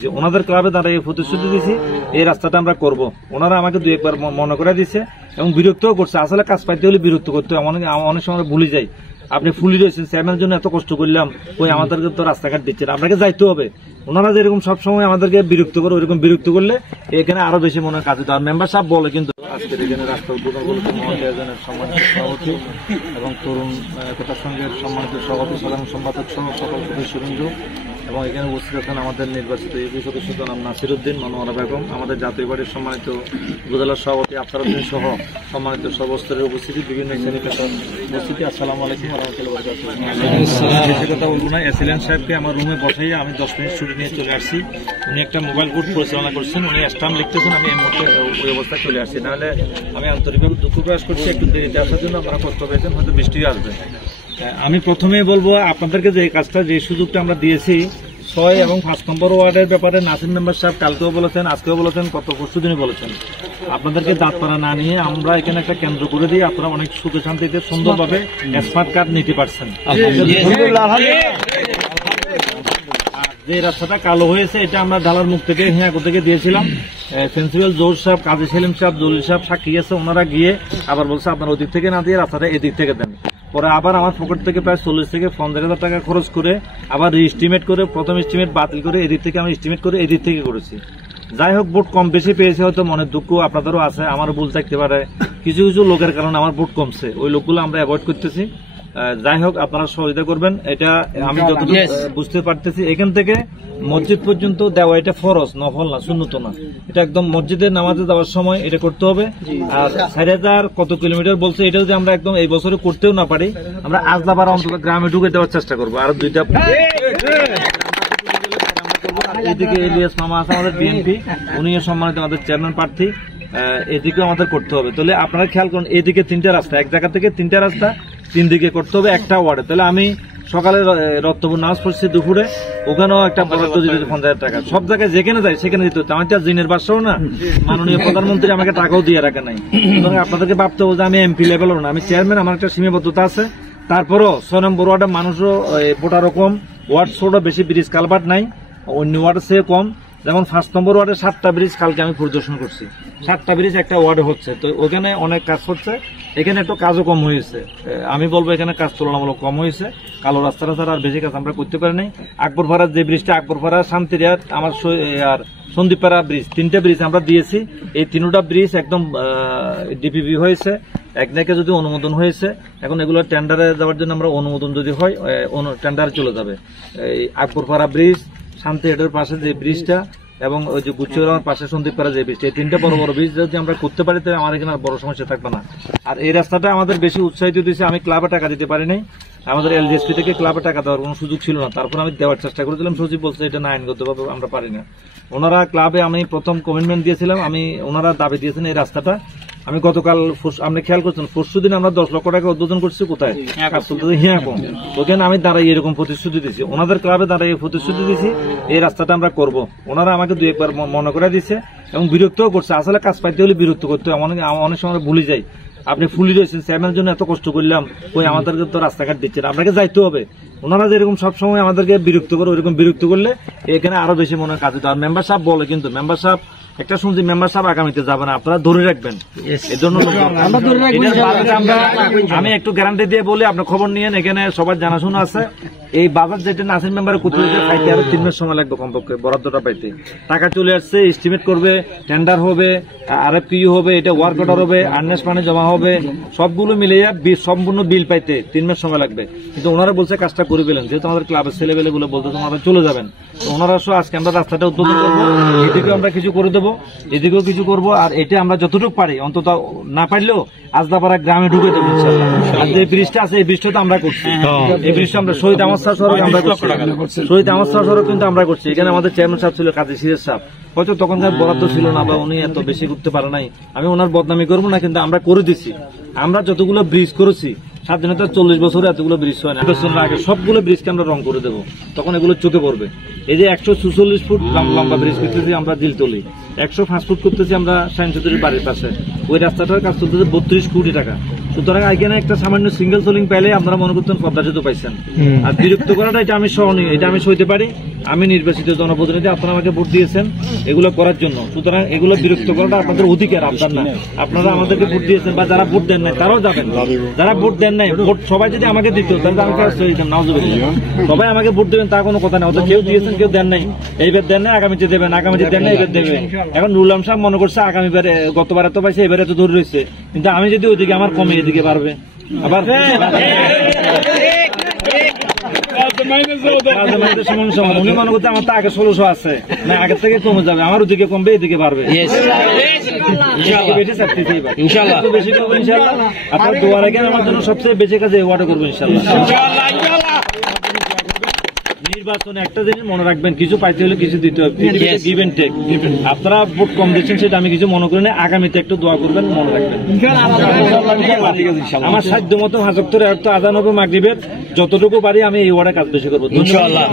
ওনাদের ক্লাবে তারা এই প্রতিশ্রুতি দিয়েছি এই রাস্তাটা আমরা করব। ওনারা আমাকে দুই একবার মনে করে দিচ্ছে এবং বিরক্তও করছে। আসলে কাজ পাইতে হলে বিরক্ত করতে হয়, অনেক সময় ভুলে যাই। আপনি ফুলি রয়েছেন, চেয়ারম্যানের জন্য এত কষ্ট করলাম, ওই আমাদেরকে তো রাস্তাঘাট দিচ্ছেন, আপনাকে যাইতে হবে। ওনারা যেরকম সবসময় আমাদেরকে বিরক্ত করে, ওইরকম বিরক্ত করলে এখানে আরো বেশি মনে কাজ হতো। আর মেম্বার সাহেব বলে কিন্তু আজকের এখানে রাস্তা উদ্বোধন করেছেন মহাজনের সম্মানিত সভাপতি এবং তরুণ একতা সংঘের সম্মানিত সভাপতি, সাধারণ সম্পাদক সহ সকল সদস্যবৃন্দ এবং এখানে উপস্থিত আছেন আমাদের নির্বাচিত ইউপি সদস্য জনাব নাসিরউদ্দিন, মনোয়ারা বেগম, আমাদের জাতীয় পার্টির সম্মানিত উপজেলার সভাপতি আফতার উদ্দিন সহ সম্মানিত সর্বস্তরের উপস্থিতি, বিভিন্ন শ্রেণী পেশার উপস্থিতি। আসসালামু আলাইকুম ওয়া রাহমাতুল্লাহি ওয়া বারাকাতুহু। বেশি কথা বলবো না, এসিলেন সাহেবকে আমার রুমে বসাই আমি 10 মিনিট ছুটি নিয়ে চলে আসছি। উনি একটা মোবাইল কোর্ট পরিচালনা করছেন, উনি স্টাম্প লিখতেছেন, আমি এই মুহূর্তে ওই অবস্থায় চলে আসছি। নাহলে আমি আন্তরিকভাবে দুঃখ প্রকাশ করছি, একটু দেরিতে আসার জন্য আপনারা কষ্ট পেয়েছেন, হয়তো বৃষ্টিও আসবে। আমি প্রথমেই বলবো আপনাদেরকে যে কাজটা, যে সুযোগটা আমরা দিয়েছি 6 এবং 5 নম্বর ওয়ার্ডের ব্যাপারে নাসির মেম্বার সাহেব কালকেও বলেছেন, আজকেও বলেছেন, গত পরশুদিনই বলেছেন, আপনাদেরকে দাঁতপাড়া না নিয়ে আমরা এখানে একটা কেন্দ্র করে দিই, আপনারা অনেক সুখে শান্তিতে সুন্দরভাবে স্মার্ট কার্ড নিতে পারছেন। যে রাস্তাটা কালো হয়েছে এটা আমরা ঢালার মুখ থেকে হিয়াকো থেকে দিয়েছিলাম। প্রিন্সিপাল জোর সাহেব, কাজী সেলিম সাহেব, জলিল সাহেব সাক্ষী আছে, ওনারা গিয়ে আবার বলছে আপনার ওদিক থেকে না দিয়ে রাস্তাটা এদিক থেকে দেন। পরে আবার আমার পকেট থেকে প্রায় 40 থেকে 50,000 টাকা খরচ করে আবার রিস্টিমেট করে, প্রথম এস্টিমেট বাতিল করে এদিক থেকে আমি এস্টিমেট করে এদিক থেকে করেছি। যাই হোক, ভোট কম বেশি পেয়েছে, হয়তো মনের দুঃখ আপনাদেরও আছে, আমারও ভুল থাকতে পারে, কিছু কিছু লোকের কারণে আমার ভোট কমছে, ওই লোকগুলো আমরা অ্যাভয়েড করতেছি। যাই হোক, আপনারা সহযোগিতা করবেন। এটা আমি যতটুকু বুঝতে পারতেছি, এখান থেকে মসজিদ পর্যন্ত দেওয়া এটা ফরজ, নফল না, সুন্নত না। এটা একদম মসজিদের নামাজে যাওয়ার সময় এটা করতে হবে। আর 4,000 কত কিলোমিটার বলছে, এটা যদি আমরা একদম এই বছরে করতেও না পারি, আমরা আজলাপাড়া অন্তত গ্রামে ঢুকে দেওয়ার চেষ্টা করবো। আর 2টা এদিকে ইলিয়াস মামা আছে আমাদের বিএনপি, উনিও সম্মানিত আমাদের চেয়ারম্যান প্রার্থী, এদিকেও আমাদের করতে হবে। তাহলে আপনারা খেয়াল করুন, এদিকে 3টা রাস্তা, এক জায়গা থেকে 3টা রাস্তা 3 দিকে করতে হবে একটা ওয়ার্ডে। তাহলে আমি সকালে রক্তপুর নামাজ পড়ছি, দুপুরে ওখানেও একটা বরাদ্দ দিতে 50,000 টাকা। সব জায়গায় যেখানে যাই সেখানে দিতে হচ্ছে। আমার জিনের বাসাও না, মাননীয় প্রধানমন্ত্রী আমাকে টাকাও দিয়ে রাখে নাই। আপনাদেরকে ভাবতে হবে যে আমি এমপি লেভেলও না, আমি চেয়ারম্যান, আমার একটা সীমাবদ্ধতা আছে। তারপরও 6 নম্বর ওয়ার্ডের মানুষও ভোটারও কম, ওয়ার্ড ছোট, বেশি ব্রিজ কালভার্ট নাই, অন্য ওয়ার্ডের চেয়ে কম। যেমন 5 নম্বর ওয়ার্ডে 7টা ব্রিজ কালকে আমি পরিদর্শন করছি, 7টা ব্রিজ একটা ওয়ার্ডে হচ্ছে। তো ওখানে অনেক কাজ হচ্ছে, এখানে একটু কাজও কম হয়েছে। আমি বলবো এখানে কাজ তুলনামূলক কম হয়েছে। কালো রাস্তাটা ছাড়া আর বেশি কাজ আমরা করতে পারি নাই। আকবরপাড়ার যে ব্রিজটা, আকবরপাড়া, শান্তিরিয়ার, আমার আর সন্দীপপাড়া ব্রিজ, 3টা ব্রিজ আমরা দিয়েছি। এই 3টা ব্রিজ একদম ডিপিপি হয়েছে, একদিকে যদি অনুমোদন হয়েছে। এখন এগুলো টেন্ডারে যাওয়ার জন্য আমরা অনুমোদন যদি হয় টেন্ডারে চলে যাবে। এই আকবরপাড়া ব্রিজ, শান্তিহেডের পাশে যে ব্রিজটা এবং ওই যে গুচ্ছগ্রামের পাশে সন্দীপপাড়া যে ব্রিজ, এই 3টা বড় বড় ব্রিজ যদি আমরা করতে পারি তাহলে আমার এখানে আর বড় সমস্যা থাকবে না। আর এই রাস্তাটা আমাদের বেশি উৎসাহিত দিয়েছে, আমি ক্লাবে টাকা দিতে পারি নাই, আমাদের এলজিএসপি থেকে ক্লাবে টাকা দেওয়ার কোনো সুযোগ ছিল না। তারপর আমি দেওয়ার চেষ্টা করেছিলাম, সচিব বলছে এটা না, আইনগতভাবে আমরা পারি না। ওনারা ক্লাবে আমি প্রথম কমিটমেন্ট দিয়েছিলাম, ওনারা দাবি দিয়েছেন এই রাস্তাটা। আমি গতকাল আপনি খেয়াল করছেন, পরশুদিন আমরা 10 লক্ষ টাকা উদ্বোধন করছি, কোথায় হিয়াকো, ওখানে আমি দাঁড়াই এরকম প্রতিশ্রুতি দিচ্ছি, ওনাদের ক্লাবে দাঁড়াই প্রতিশ্রুতি দিচ্ছি এই রাস্তাটা আমরা করব। ওনারা আমাকে 2 একবার মনে করে দিচ্ছে এবং বিরক্তও করছে। আসলে কাজ পাইতে হলে বিরক্ত করতে হয়, অনেক সময় ভুলে যাই। আপনি ফুলি রয়েছেন, চেয়ারম্যানের জন্য এত কষ্ট করলাম, ওই আমাদেরকে তো রাস্তাঘাট দিচ্ছেন, আপনাকে যাইতে হবে। ওনারা যেরকম সবসময় আমাদেরকে বিরক্ত করে, ওইরকম বিরক্ত করলে এখানে আরো বেশি মনে কাজ হতো। আর মেম্বার সাহেব বলে কিন্তু, মেম্বার সাহেব একটা শুনছি, মেম্বার সাহেব আগামীতে যাবে না, আপনারা ধরে রাখবেন। এর জন্য আমি একটু গ্যারান্টি দিয়ে বলি, আপনার খবর নিয়েন, এখানে সবার জানাশোনা আছে। এই বাজার যেটা নাসির মেম্বারের কোথায় পাইতে আরো 3 মাস সময় লাগবে কমপক্ষে বরাদ্দটা পাইতে। টাকা চলে আসছে, এস্টিমেট করবে, টেন্ডার হবে, আরএফপি হবে, এটা ওয়ার্ক অর্ডার হবে, আর্নেস পানি জমা হবে, সবগুলো মিলে সম্পূর্ণ বিল পাইতে 3 মাস সময় লাগবে। কিন্তু ওনারা বলছে কাজটা করে পেলেন, যেহেতু আমাদের ক্লাবের ছেলেবেলে গুলো বলতে ওনারা চলে যাবেন। তো ওনারা আজকে আমরা রাস্তাটা উদ্বোধন করবো, এদিকেও আমরা কিছু করে দেবো, এদিকেও কিছু করবো। আর এটা আমরা যতটুকু পারি, অন্তত না পারলেও আজলাপাড়া গ্রামে ঢুকে দেবো ইনশাআল্লাহ। আর যে ব্রিজটা আছে, এই ব্রিজটা তো আমরা করছি, এই ব্রিজটা আমরা শহীদ আহমদ শাহ সড়ক আমরা করছি, শহীদ আহমদ শাহ সড়ক কিন্তু আমরা করছি। এখানে আমাদের চেয়ারম্যান সাহেব ছিল কাজী সিরাজ সাহেব, হয়তো তখনকার বরাদ্দ ছিল না বা উনি এত বেশি করতে পারে নাই, আমি ওনার বদনামি করবো না, কিন্তু আমরা করে দিচ্ছি। আমরা যতগুলো ব্রিজ করেছি, স্বাধীনতার 40 বছরে এতগুলো ব্রিজ হয় না, আগে সবগুলো ব্রিজকে আমরা রং করে দেবো, তখন এগুলো চোখে পড়বে। এই যে 144 ফুট লম্বা ব্রিজ করতেছি আমরা দিলতলি, 105 ফুট করতেছি আমরা সাইন চৌধুরীর বাড়ির পাশে, ওই রাস্তাটার কাজ চলতেছে 32 কোটি টাকা। সুতরাং এখানে একটা সামান্য সিঙ্গেল সোলিং পাইলে আপনারা মনে করতেন পদ্মা সেতু পাইছেন। আর বিরক্ত করাটা এটা আমি সহনীয়, এটা আমি সইতে পারি। আমি নির্বাচিত জনপ্রতিনিধি, আপনারা আমাকে ভোট দিয়েছেন এগুলো করার জন্য। সুতরাং এগুলো বিরক্ত করাটা আপনাদের অধিকার, আপনার না। আপনারা আমাদেরকে ভোট দিয়েছেন, বা যারা ভোট দেন নাই তারাও যাবেন। যারা ভোট দেন নাই, ভোট সবাই যদি আমাকে দিত তাহলে আমি কাজ করে দিতাম। নাউজুবিল্লাহ, সবাই আমাকে ভোট দেবেন তা কোনো কথা না। ওদের কেউ দিয়েছেন কেউ দেন নাই, এইবার দেন নাই আগামীতে দেবেন, আগামীতে দেন নাই এবার দেবেন। এখন নুরুল আলম সাহেব মনে করছে আগামীবারে, গতবার এত পাইছে এবারে এত দূর রয়েছে, কিন্তু আমি যদি ওইদিকে আমার কমে এদিকে পারবে আবার উনি মনে করতে আমার তো আগে 1600 আছে, না আগের থেকে কমে যাবে, আমার ওদিকে কমবে এদিকে বাড়বে। বেশি করবো ইনশাল্লাহ। আপনার দোয়া রাখেন আমার জন্য সবচেয়ে বেশি কাজে ওয়ার্ডে করবো ইনশাল্লাহ। নির্বাচনে একটা জিনিস মনে রাখবেন, কিছু পাইতে হলে কিছু দিতে হবে, গিভ এন্ড টেক। আপনারা ভোট কম দিচ্ছেন সেটা আমি কিছু মনে করি না, আগামীতে একটু দোয়া করবেন, মনে রাখবেন। আমার সাধ্য মতো হাজক তোর আজান হবে মাগরিবের, যতটুকু পারি আমি এই ওয়ার্ডে কাজ বেশি করবো ইনশাআল্লাহ।